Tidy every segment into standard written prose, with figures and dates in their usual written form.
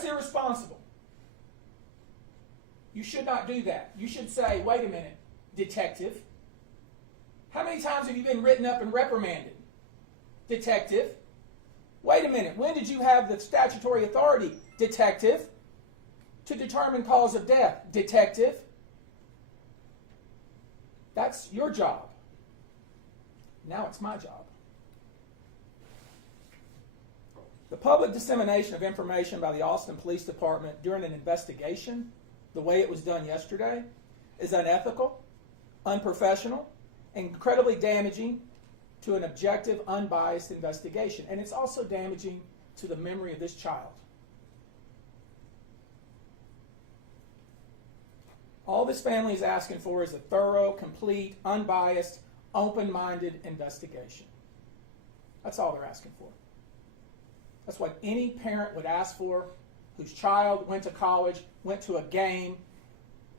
That's irresponsible. You should not do that. You should say, wait a minute, detective. How many times have you been written up and reprimanded? Detective. Wait a minute, when did you have the statutory authority, detective, to determine cause of death? Detective. That's your job. Now it's my job. The public dissemination of information by the Austin Police Department during an investigation, the way it was done yesterday, is unethical, unprofessional, and incredibly damaging to an objective, unbiased investigation. And it's also damaging to the memory of this child. All this family is asking for is a thorough, complete, unbiased, open-minded investigation. That's all they're asking for. That's what any parent would ask for whose child went to college, went to a game,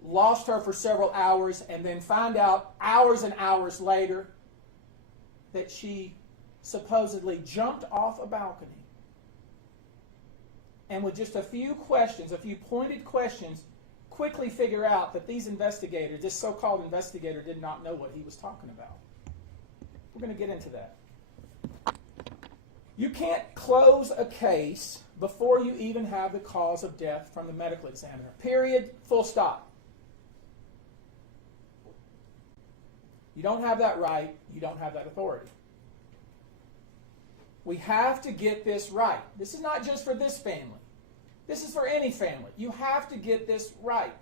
lost her for several hours, and then find out hours and hours later that she supposedly jumped off a balcony. And with just a few questions, a few pointed questions, quickly figure out that these investigators, this so-called investigator, did not know what he was talking about. We're going to get into that. You can't close a case before you even have the cause of death from the medical examiner. Period. Full stop. You don't have that right. You don't have that authority. We have to get this right. This is not just for this family. This is for any family. You have to get this right.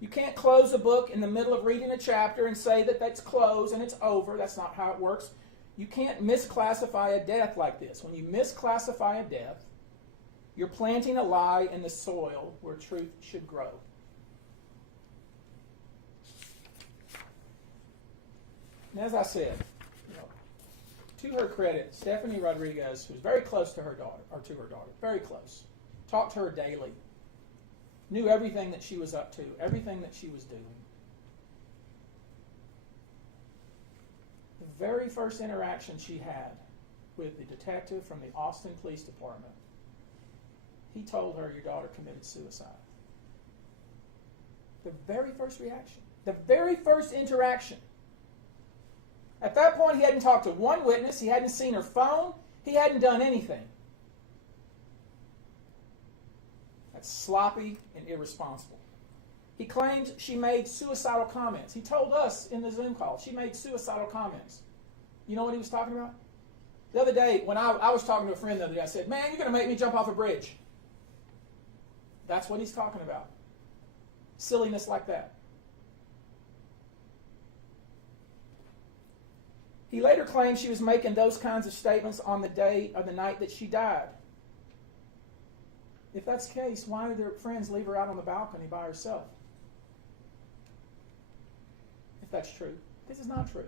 You can't close a book in the middle of reading a chapter and say that that's closed and it's over. That's not how it works. You can't misclassify a death like this. When you misclassify a death, you're planting a lie in the soil where truth should grow. And as I said, to her credit, Stephanie Rodriguez, who's very close to her daughter, very close, talked to her daily, knew everything that she was up to, everything that she was doing. The very first interaction she had with the detective from the Austin Police Department, he told her, your daughter committed suicide. The very first reaction, the very first interaction. At that point, he hadn't talked to one witness, he hadn't seen her phone, he hadn't done anything. That's sloppy and irresponsible. He claimed she made suicidal comments. He told us in the Zoom call she made suicidal comments. You know what he was talking about? The other day, when I was talking to a friend the other day, I said, man, you're going to make me jump off a bridge. That's what he's talking about. Silliness like that. He later claimed she was making those kinds of statements on the day or the night that she died. If that's the case, why did her friends leave her out on the balcony by herself? If that's true. This is not true.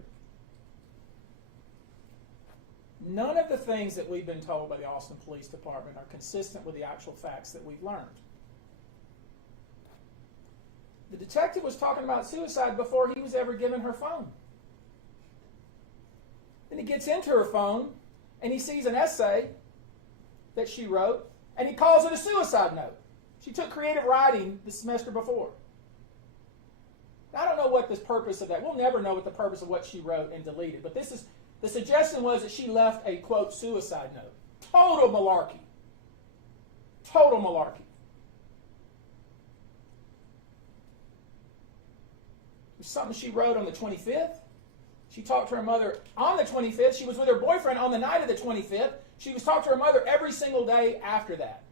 None of the things that we've been told by the Austin Police Department are consistent with the actual facts that we've learned. The detective was talking about suicide before he was ever given her phone. Then he gets into her phone and he sees an essay that she wrote and he calls it a suicide note. She took creative writing the semester before. Now, I don't know what the purpose of that. We'll never know what the purpose of what she wrote and deleted. But this is the suggestion was that she left a, quote, suicide note. Total malarkey. Total malarkey. It was something she wrote on the 25th. She talked to her mother on the 25th. She was with her boyfriend on the night of the 25th. She was talking to her mother every single day after that.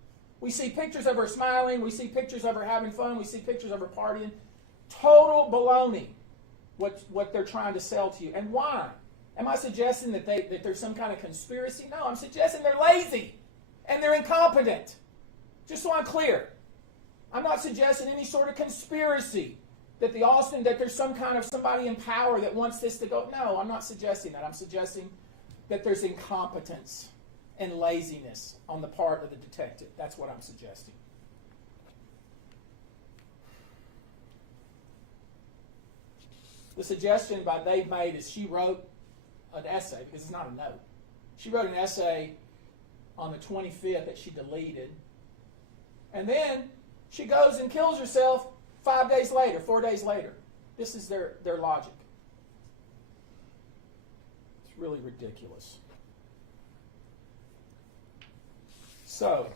We see pictures of her smiling. We see pictures of her having fun. We see pictures of her partying. Total baloney what they're trying to sell to you. And why? Am I suggesting that there's some kind of conspiracy? No, I'm suggesting they're lazy and they're incompetent. Just so I'm clear. I'm not suggesting any sort of conspiracy that there's some kind of somebody in power that wants this to go. No, I'm not suggesting that. I'm suggesting that there's incompetence and laziness on the part of the detective. That's what I'm suggesting. The suggestion they've made is she wrote an essay, because it's not a note. She wrote an essay on the 25th that she deleted, And then she goes and kills herself 5 days later, 4 days later. This is their logic. It's really ridiculous. So,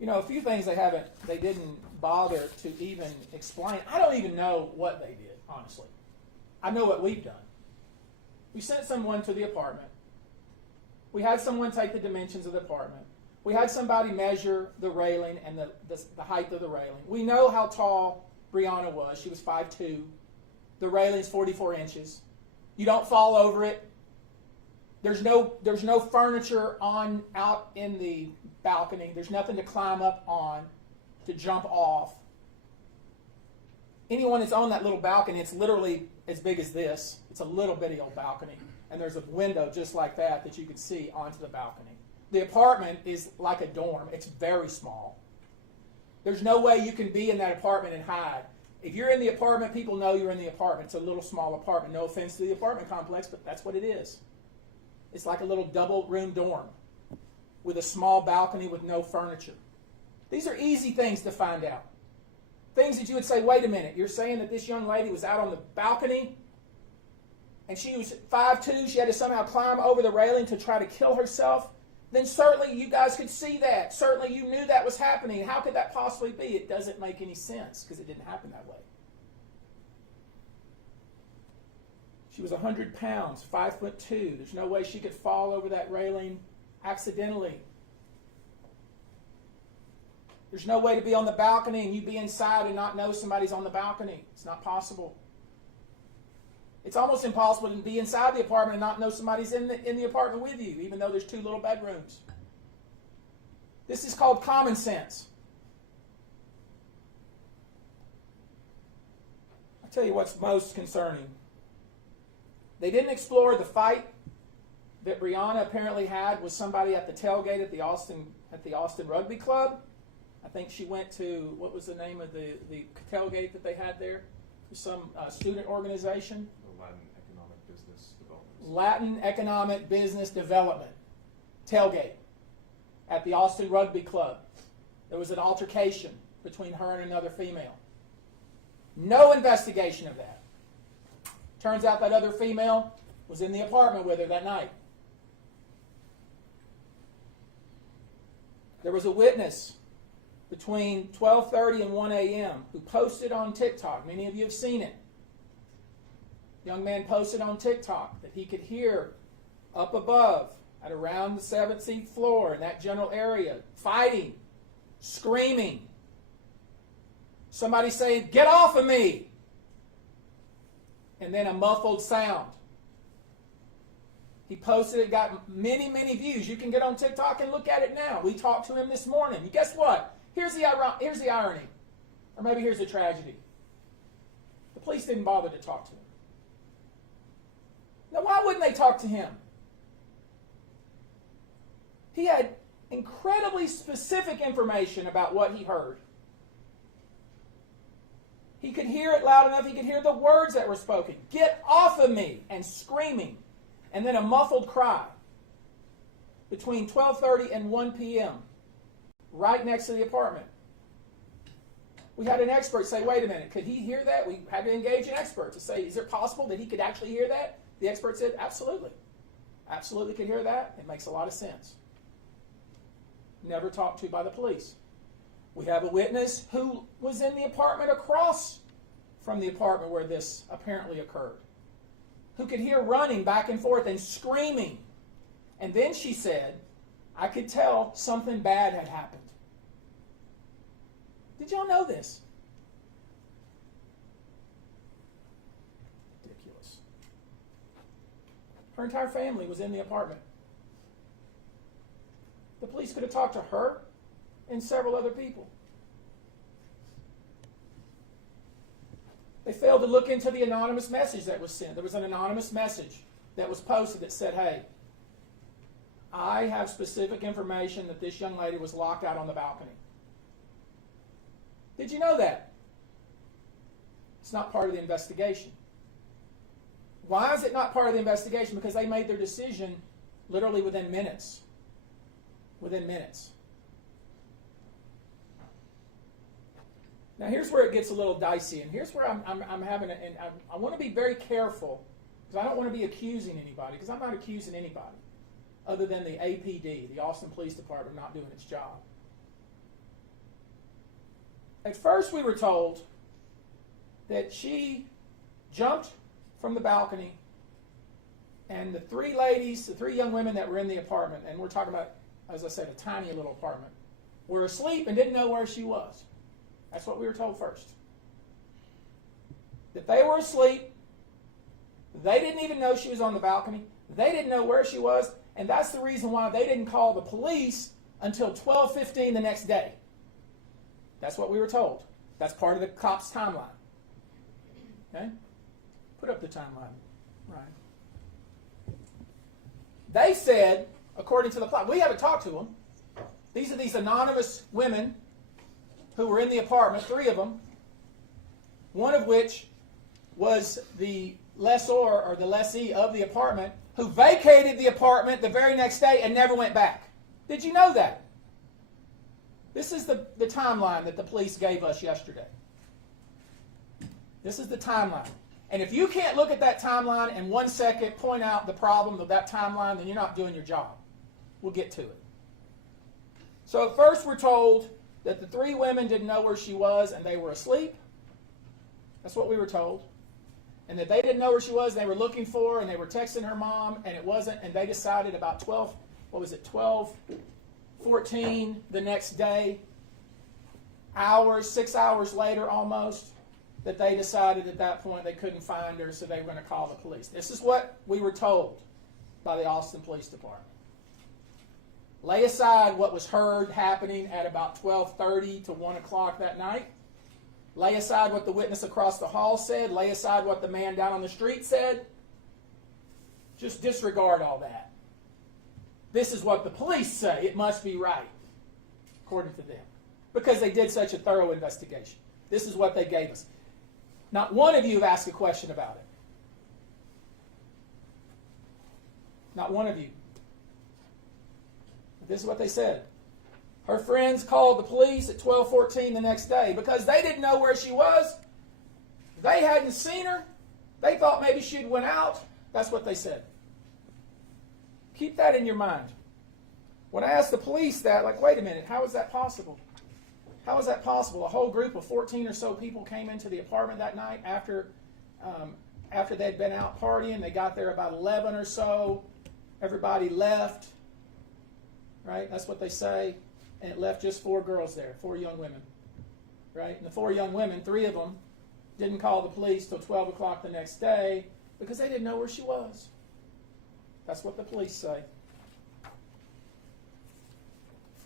a few things they didn't bother to even explain. I don't even know what they did, honestly. I know what we've done. We sent someone to the apartment. We had someone take the dimensions of the apartment. We had somebody measure the railing and the height of the railing. We know how tall Brianna was. She was 5'2". The railing's 44 inches. You don't fall over it. There's no furniture out in the balcony. There's nothing to climb up on, to jump off. Anyone that's on that little balcony, it's literally as big as this. It's a little bitty old balcony. And there's a window just like that you can see onto the balcony. The apartment is like a dorm. It's very small. There's no way you can be in that apartment and hide. If you're in the apartment, people know you're in the apartment. It's a little small apartment. No offense to the apartment complex, but that's what it is. It's like a little double-room dorm with a small balcony with no furniture. These are easy things to find out. Things that you would say, wait a minute, you're saying that this young lady was out on the balcony and she was 5'2", she had to somehow climb over the railing to try to kill herself? Then certainly you guys could see that. Certainly you knew that was happening. How could that possibly be? It doesn't make any sense because it didn't happen that way. She was 100 pounds, 5'2". There's no way she could fall over that railing accidentally. There's no way to be on the balcony and you be inside and not know somebody's on the balcony. It's not possible. It's almost impossible to be inside the apartment and not know somebody's in the apartment with you, even though there's 2 little bedrooms. This is called common sense. I'll tell you what's most concerning. They didn't explore the fight that Brianna apparently had with somebody at the tailgate at the Austin Rugby Club. I think she went to, what was the name of the tailgate that they had there? Some student organization. Latin Economic Business Development tailgate at the Austin Rugby Club. There was an altercation between her and another female. No investigation of that. Turns out that other female was in the apartment with her that night. There was a witness between 12:30 and 1 a.m. who posted on TikTok. Many of you have seen it. Young man posted on TikTok that he could hear up above at around the 7th floor in that general area fighting, screaming. Somebody saying, "Get off of me!" And then a muffled sound. He posted it, got many, many views. You can get on TikTok and look at it now. We talked to him this morning. And guess what? Here's the irony. Or maybe here's the tragedy. The police didn't bother to talk to him. Now, why wouldn't they talk to him? He had incredibly specific information about what he heard. He could hear it loud enough. He could hear the words that were spoken. "Get off of me!" and screaming. And then a muffled cry between 12:30 and 1 p.m. right next to the apartment. We had an expert say, wait a minute, could he hear that? We had to engage an expert to say, is it possible that he could actually hear that? The expert said, absolutely. Absolutely could hear that. It makes a lot of sense. Never talked to by the police. We have a witness who was in the apartment across from the apartment where this apparently occurred, who could hear running back and forth and screaming. And then she said, I could tell something bad had happened. Did y'all know this? Ridiculous. Her entire family was in the apartment. The police could have talked to her and several other people. They failed to look into the anonymous message that was sent. There was an anonymous message that was posted that said, hey, I have specific information that this young lady was locked out on the balcony. Did you know that? It's not part of the investigation. Why is it not part of the investigation? Because they made their decision literally within minutes. Within minutes. Now here's where it gets a little dicey, and here's where I'm having, and I want to be very careful, because I don't want to be accusing anybody, because I'm not accusing anybody other than the APD, the Austin Police Department, not doing its job. At first we were told that she jumped from the balcony, and the three ladies, the three young women that were in the apartment, and we're talking about, as I said, a tiny little apartment, were asleep and didn't know where she was. That's what we were told first. That they were asleep, they didn't even know she was on the balcony, they didn't know where she was, and that's the reason why they didn't call the police until 12:15 the next day. That's what we were told. That's part of the cop's timeline. Okay? Put up the timeline, Ryan. They said, according to the plot, we haven't talked to them. These are these anonymous women who were in the apartment, three of them, one of which was the lessor or the lessee of the apartment, who vacated the apartment the very next day and never went back. Did you know that? This is the timeline that the police gave us yesterday. This is the timeline. And if you can't look at that timeline and 1 second point out the problem of that timeline, then you're not doing your job. We'll get to it. So at first we're told that the three women didn't know where she was and they were asleep. That's what we were told. And that they didn't know where she was, and they were looking for her, and they were texting her mom, and it wasn't, and they decided about 12:14 the next day, 6 hours later almost, that they decided at that point they couldn't find her, so they were going to call the police. This is what we were told by the Austin Police Department. Lay aside what was heard happening at about 12:30 to 1 o'clock that night. Lay aside what the witness across the hall said. Lay aside what the man down on the street said. Just disregard all that. This is what the police say. It must be right, according to them, because they did such a thorough investigation. This is what they gave us. Not one of you have asked a question about it. Not one of you. But this is what they said. Her friends called the police at 12:14 the next day because they didn't know where she was. They hadn't seen her. They thought maybe she'd went out. That's what they said. Keep that in your mind. When I asked the police that, like, wait a minute, how is that possible? How is that possible? A whole group of 14 or so people came into the apartment that night after they'd been out partying. They got there about 11 or so. Everybody left. Right? That's what they say. And it left just 4 girls there, 4 young women. Right? And the 4 young women, 3 of them, didn't call the police till 12 o'clock the next day because they didn't know where she was. That's what the police say.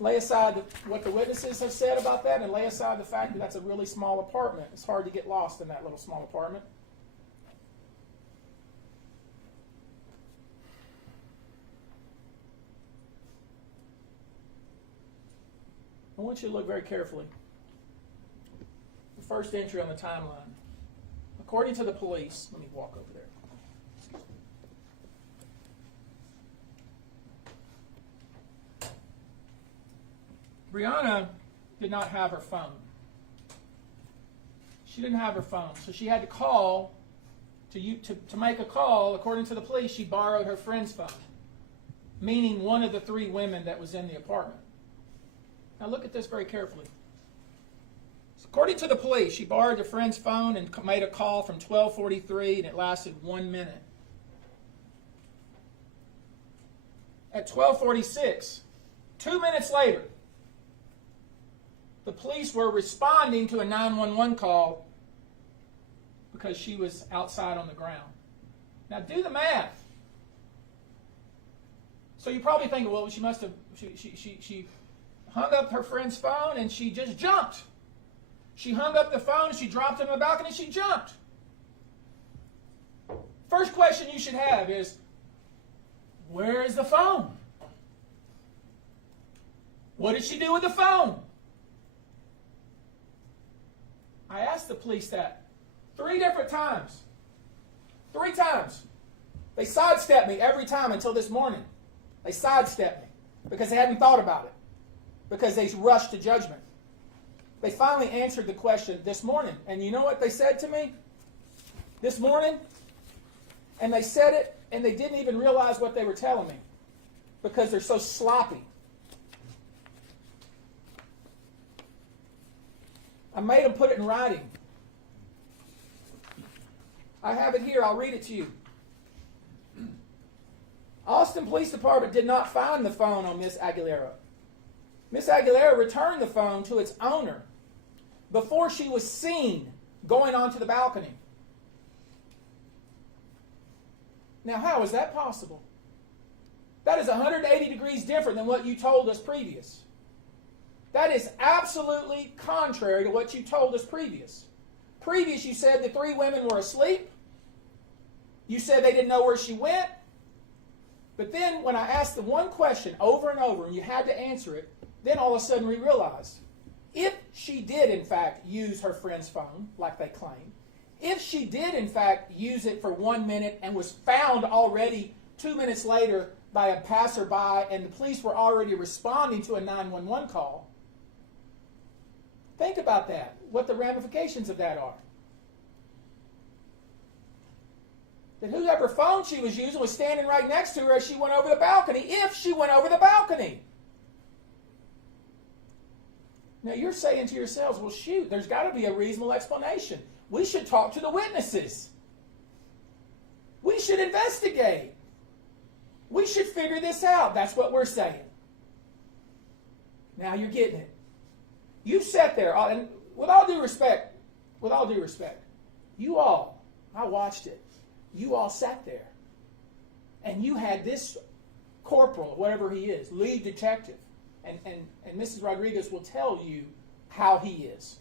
Lay aside what the witnesses have said about that, and lay aside the fact that that's a really small apartment. It's hard to get lost in that little small apartment. I want you to look very carefully. The first entry on the timeline. According to the police, let me walk over there. Brianna did not have her phone. She didn't have her phone, so she had to call. To make a call, according to the police, she borrowed her friend's phone, meaning one of the 3 women that was in the apartment. Now look at this very carefully. So according to the police, she borrowed her friend's phone and made a call from 12:43, and it lasted 1 minute. At 12:46, 2 minutes later, the police were responding to a 911 call because she was outside on the ground. Now do the math. So you're probably thinking, well, she must have, she hung up her friend's phone and she just jumped. She hung up the phone, she dropped it on the balcony, and she jumped. First question you should have is, where is the phone? What did she do with the phone? I asked the police that 3 different times. 3 times. They sidestepped me every time until this morning. They sidestepped me because they hadn't thought about it. Because they rushed to judgment. They finally answered the question this morning. And you know what they said to me? This morning? And they said it, and they didn't even realize what they were telling me because they're so sloppy. I made them put it in writing. I have it here. I'll read it to you. Austin Police Department did not find the phone on Miss Aguilera. Miss Aguilera returned the phone to its owner before she was seen going onto the balcony. Now, how is that possible? That is 180 degrees different than what you told us previous. That is absolutely contrary to what you told us previous. Previous, you said the 3 women were asleep. You said they didn't know where she went. But then when I asked the one question over and over and you had to answer it, then all of a sudden we realized if she did in fact use her friend's phone like they claim, if she did in fact use it for 1 minute and was found already 2 minutes later by a passerby and the police were already responding to a 911 call, think about that, what the ramifications of that are. That whoever phone she was using was standing right next to her as she went over the balcony, if she went over the balcony. Now you're saying to yourselves, well shoot, there's got to be a reasonable explanation. We should talk to the witnesses. We should investigate. We should figure this out. That's what we're saying. Now you're getting it. You sat there, and with all due respect, you all, I watched it, you all sat there, and you had this corporal, whatever he is, lead detective, and Mrs. Rodriguez will tell you how he is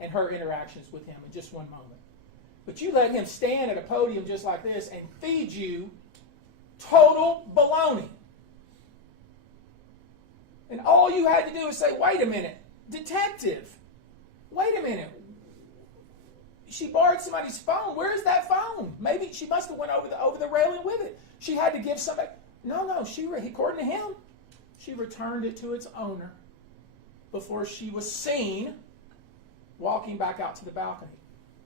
and her interactions with him in just one moment. But you let him stand at a podium just like this and feed you total baloney. And all you had to do is say, wait a minute, detective, wait a minute. She borrowed somebody's phone. Where is that phone? Maybe she must have went over the railing with it. She had to give somebody. No, according to him, she returned it to its owner before she was seen walking back out to the balcony.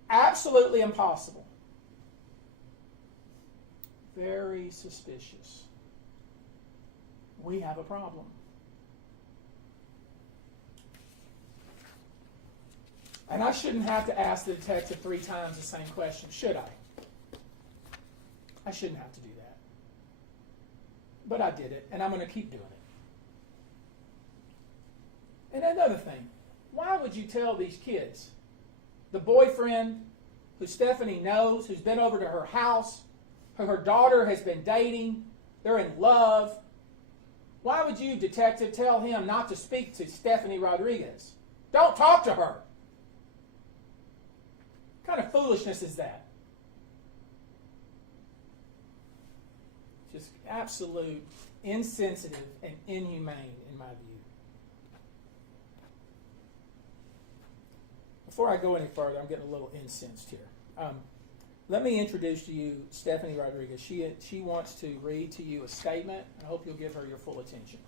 Absolutely impossible. Very suspicious. We have a problem. And I shouldn't have to ask the detective 3 times the same question, should I? I shouldn't have to do that. But I did it, and I'm going to keep doing it. And another thing, why would you tell these kids, the boyfriend who Stephanie knows, who's been over to her house, who her daughter has been dating, they're in love, why would you, detective, tell him not to speak to Stephanie Rodriguez? Don't talk to her. What kind of foolishness is that? Just absolute insensitive and inhumane in my view. Before I go any further, I'm getting a little incensed here. Let me introduce to you Stephanie Rodriguez. She wants to read to you a statement. I hope you'll give her your full attention.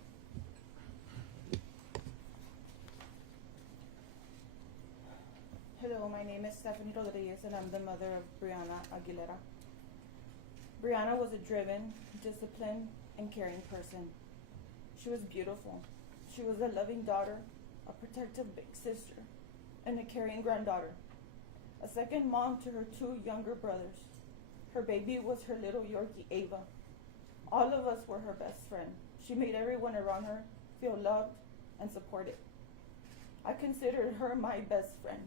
Hello, my name is Stephanie Rodriguez and I'm the mother of Brianna Aguilera. Brianna was a driven, disciplined, and caring person. She was beautiful. She was a loving daughter, a protective big sister, and a caring granddaughter. A second mom to her 2 younger brothers. Her baby was her little Yorkie, Ava. All of us were her best friend. She made everyone around her feel loved and supported. I considered her my best friend.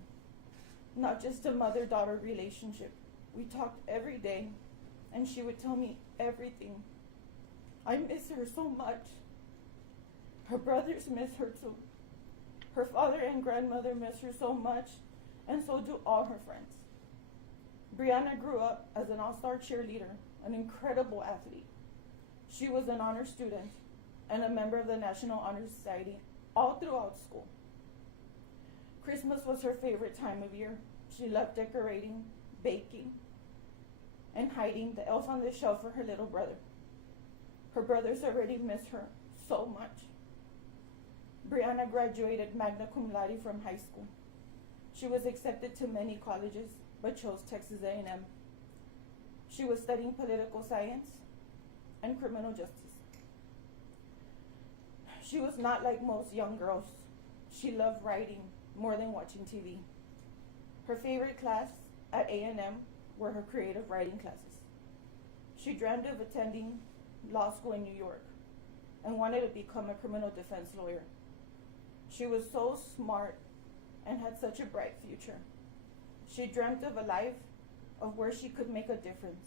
Not just a mother-daughter relationship. We talked every day, and she would tell me everything. I miss her so much. Her brothers miss her too. Her father and grandmother miss her so much, and so do all her friends. Brianna grew up as an all-star cheerleader, an incredible athlete. She was an honor student and a member of the National Honor Society all throughout school. Christmas was her favorite time of year. She loved decorating, baking, and hiding the elf on the shelf for her little brother. Her brothers already miss her so much. Brianna graduated magna cum laude from high school. She was accepted to many colleges, but chose Texas A&M. She was studying political science and criminal justice. She was not like most young girls. She loved writing more than watching TV. Her favorite class at A&M were her creative writing classes. She dreamed of attending law school in New York and wanted to become a criminal defense lawyer. She was so smart and had such a bright future. She dreamt of a life of where she could make a difference.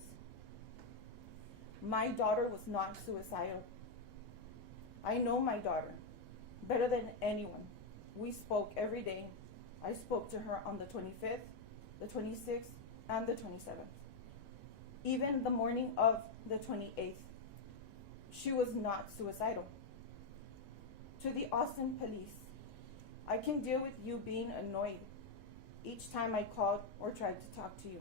My daughter was not suicidal. I know my daughter better than anyone. We spoke every day. I spoke to her on the 25th, the 26th, and the 27th. Even the morning of the 28th, she was not suicidal. To the Austin police, I can deal with you being annoyed each time I called or tried to talk to you.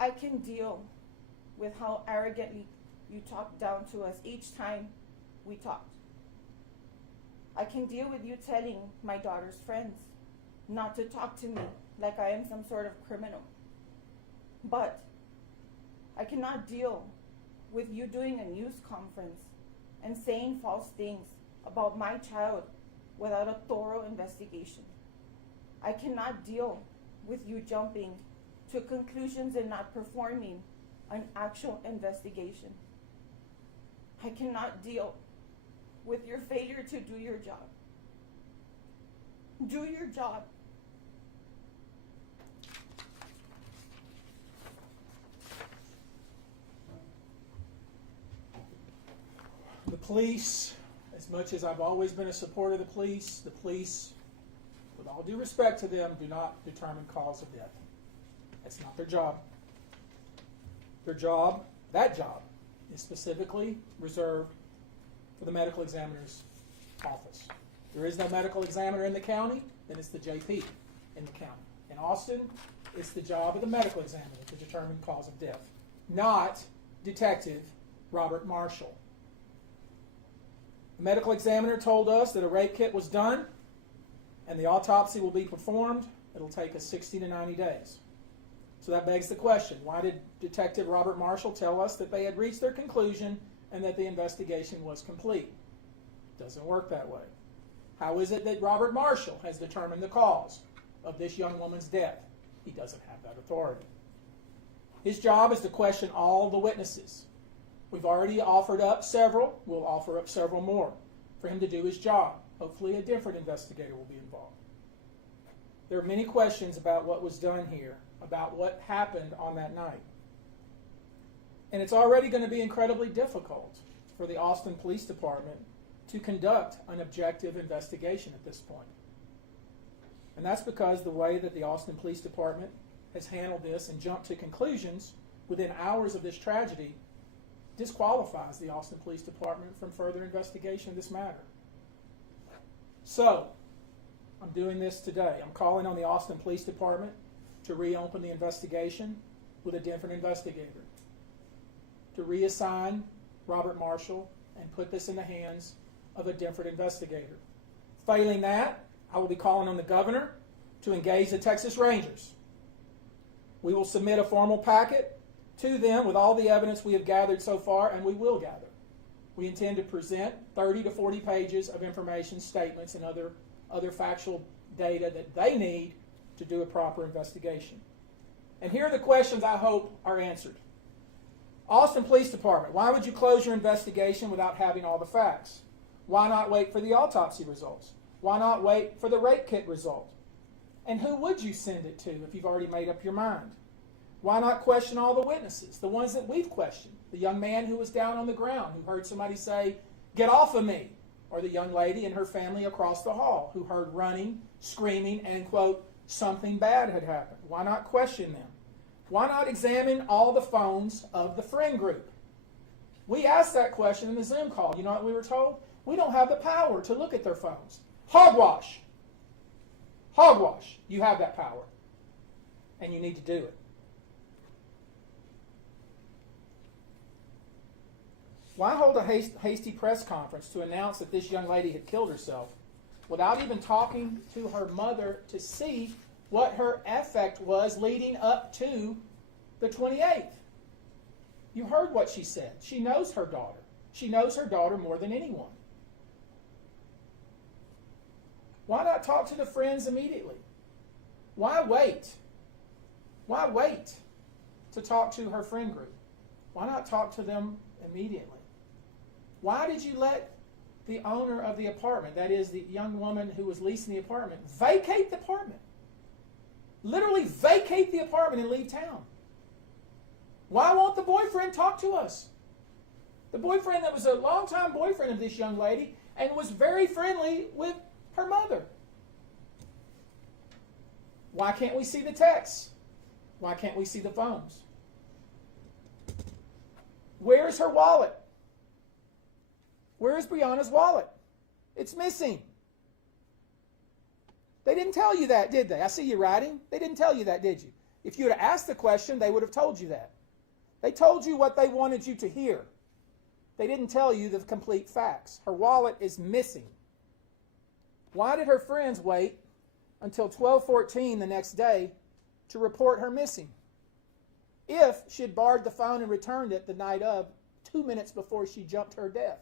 I can deal with how arrogantly you talked down to us each time we talked. I can deal with you telling my daughter's friends not to talk to me like I am some sort of criminal. But I cannot deal with you doing a news conference and saying false things about my child without a thorough investigation. I cannot deal with you jumping to conclusions and not performing an actual investigation. I cannot deal with your failure to do your job. Do your job. The police, as much as I've always been a supporter of the police, with all due respect to them, do not determine cause of death. That's not their job. Their job, that job, is specifically reserved for the medical examiner's office. If there is no medical examiner in the county, then it's the JP in the county. In Austin, it's the job of the medical examiner to determine cause of death, not Detective Robert Marshall. The medical examiner told us that a rape kit was done and the autopsy will be performed. It'll take us 60 to 90 days. So that begs the question, why did Detective Robert Marshall tell us that they had reached their conclusion and that the investigation was complete? It doesn't work that way. How is it that Robert Marshall has determined the cause of this young woman's death? He doesn't have that authority. His job is to question all the witnesses. We've already offered up several. We'll offer up several more for him to do his job. Hopefully a different investigator will be involved. There are many questions about what was done here, about what happened on that night. And it's already going to be incredibly difficult for the Austin Police Department to conduct an objective investigation at this point. And that's because the way that the Austin Police Department has handled this and jumped to conclusions within hours of this tragedy disqualifies the Austin Police Department from further investigation of this matter. So, I'm doing this today. I'm calling on the Austin Police Department to reopen the investigation with a different investigator, to reassign Robert Marshall and put this in the hands of a different investigator. Failing that, I will be calling on the governor to engage the Texas Rangers. We will submit a formal packet to them with all the evidence we have gathered so far, and we will gather. We intend to present 30 to 40 pages of information, statements, and other factual data that they need to do a proper investigation. And here are the questions I hope are answered. Austin Police Department, why would you close your investigation without having all the facts? Why not wait for the autopsy results? Why not wait for the rape kit result? And who would you send it to if you've already made up your mind? Why not question all the witnesses, the ones that we've questioned? The young man who was down on the ground, who heard somebody say, "Get off of me," or the young lady and her family across the hall, who heard running, screaming, and, quote, something bad had happened. Why not question them? Why not examine all the phones of the friend group? We asked that question in the Zoom call. You know what we were told? We don't have the power to look at their phones. Hogwash. Hogwash. You have that power. And you need to do it. Why hold a hasty press conference to announce that this young lady had killed herself without even talking to her mother to see what her affect was leading up to the 28th? You heard what she said. She knows her daughter. She knows her daughter more than anyone. Why not talk to the friends immediately? Why wait? Why wait to talk to her friend group? Why not talk to them immediately? Why did you let the owner of the apartment, that is the young woman who was leasing the apartment, vacate the apartment? Literally vacate the apartment and leave town. Why won't the boyfriend talk to us? The boyfriend that was a longtime boyfriend of this young lady and was very friendly with her mother. Why can't we see the texts? Why can't we see the phones? Where's her wallet? Where's Brianna's wallet? It's missing. They didn't tell you that, did they? I see you writing. They didn't tell you that, did you? If you would have asked the question, they would have told you that. They told you what they wanted you to hear. They didn't tell you the complete facts. Her wallet is missing. Why did her friends wait until 12:14 the next day to report her missing? If she had borrowed the phone and returned it the night of, 2 minutes before she jumped her death.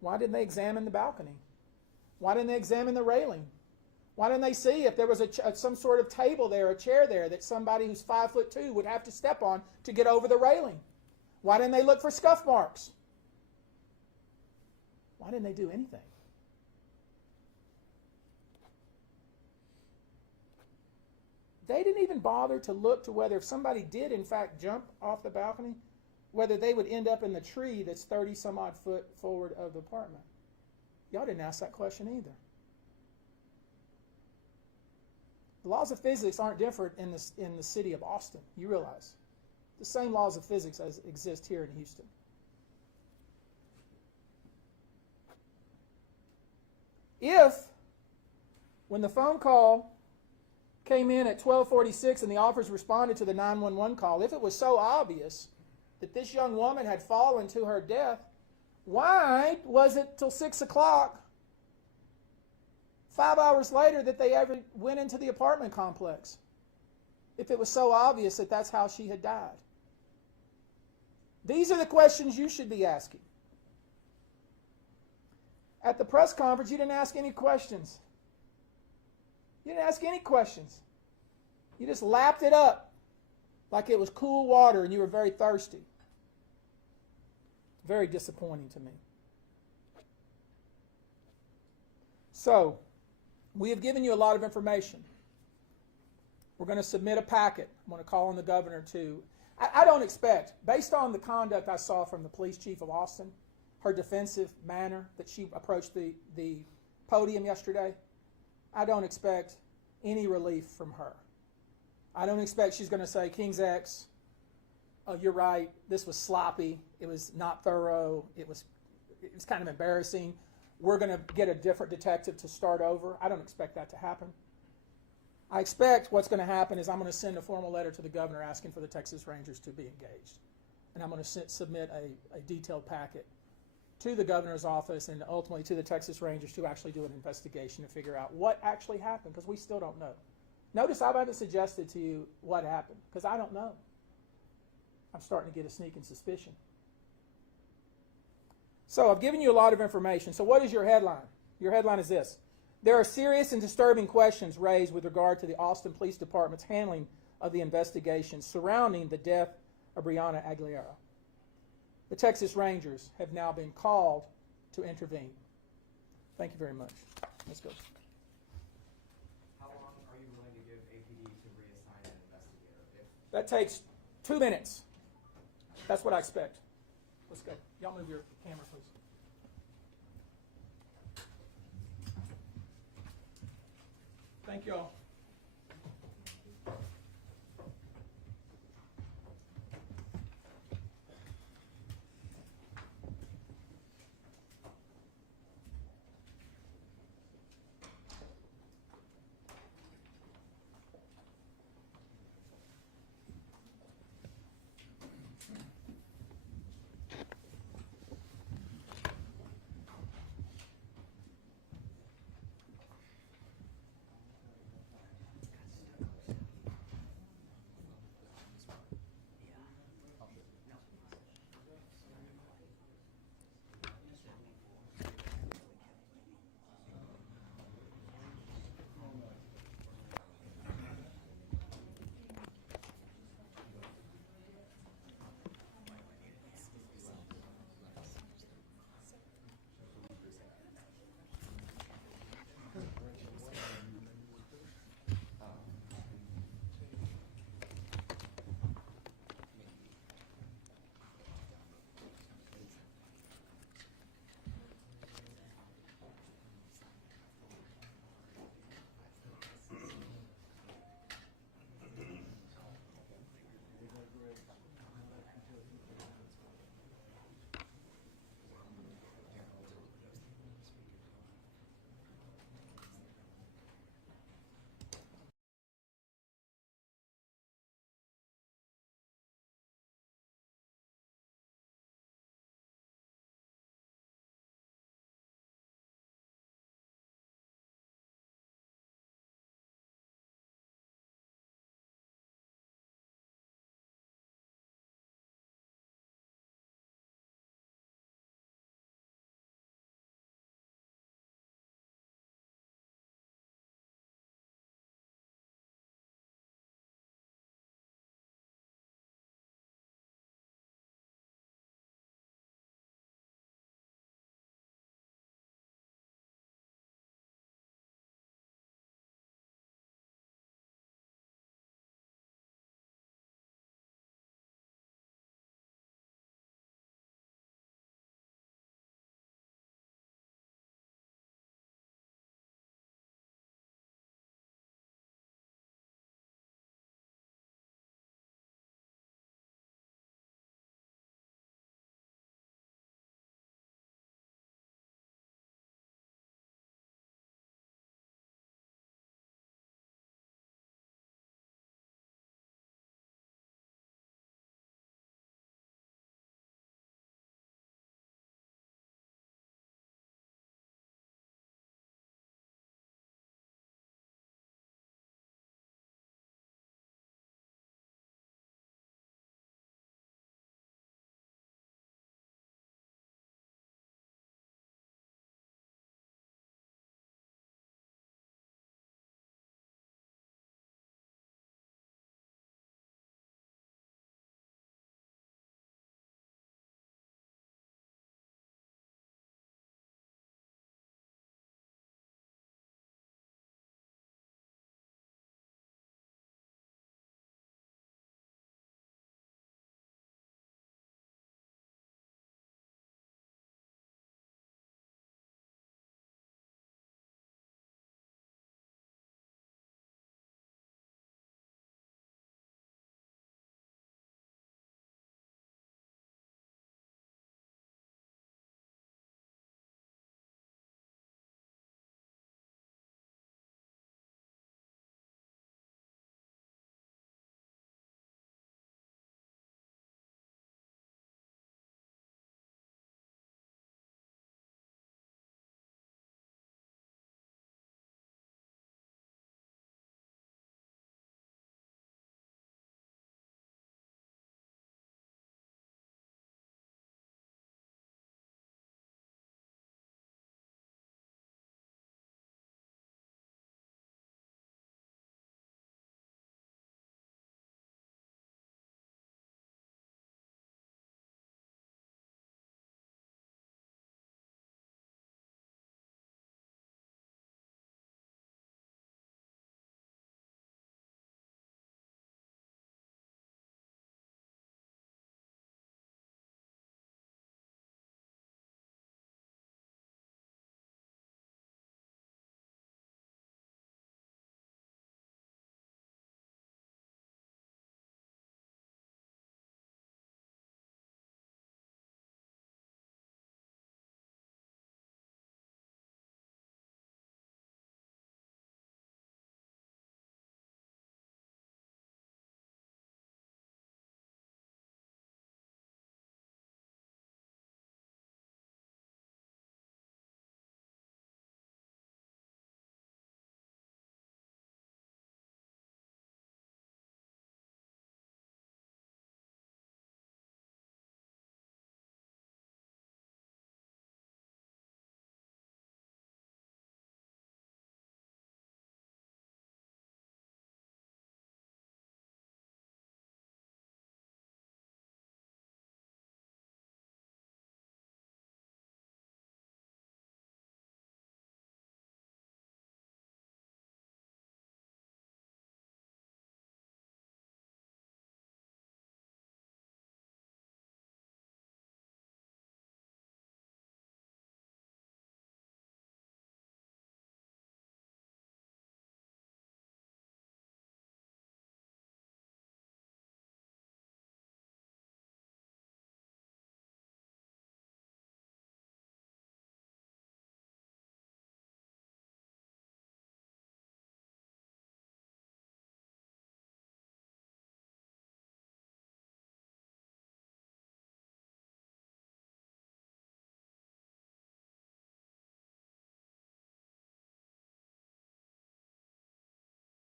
Why didn't they examine the balcony? Why didn't they examine the railing? Why didn't they see if there was some sort of table there, a chair there that somebody who's 5'2" would have to step on to get over the railing? Why didn't they look for scuff marks? Why didn't they do anything? They didn't even bother to look to whether if somebody did in fact jump off the balcony, whether they would end up in the tree that's 30 some odd foot forward of the apartment. Y'all didn't ask that question either. The laws of physics aren't different in the city of Austin. You realize. The same laws of physics as exist here in Houston. If, when the phone call came in at 12:46 and the officers responded to the 911 call, if it was so obvious that this young woman had fallen to her death, why was it till 6 o'clock, 5 hours later, that they ever went into the apartment complex? If it was so obvious that that's how she had died. These are the questions you should be asking. At the press conference, you didn't ask any questions. You didn't ask any questions. You just lapped it up like it was cool water and you were very thirsty. Very disappointing to me. So, we have given you a lot of information. We're going to submit a packet. I'm going to call on the governor to... I don't expect, based on the conduct I saw from the police chief of Austin, her defensive manner that she approached the podium yesterday, I don't expect any relief from her. I don't expect she's going to say, King's X, oh, you're right, this was sloppy, it was not thorough, it was kind of embarrassing, we're going to get a different detective to start over. I don't expect that to happen. I expect what's going to happen is I'm going to send a formal letter to the governor asking for the Texas Rangers to be engaged. And I'm going to submit a detailed packet to the governor's office and ultimately to the Texas Rangers to actually do an investigation to figure out what actually happened, because we still don't know. Notice I haven't suggested to you what happened, because I don't know. I'm starting to get a sneaking suspicion. So I've given you a lot of information. So what is your headline? Your headline is this. There are serious and disturbing questions raised with regard to the Austin Police Department's handling of the investigation surrounding the death of Brianna Aguilera. The Texas Rangers have now been called to intervene. Thank you very much. Let's go. How long are you willing to give APD to reassign an investigator? That takes 2 minutes. That's what I expect. Let's go. Y'all move your camera, please. Thank you all.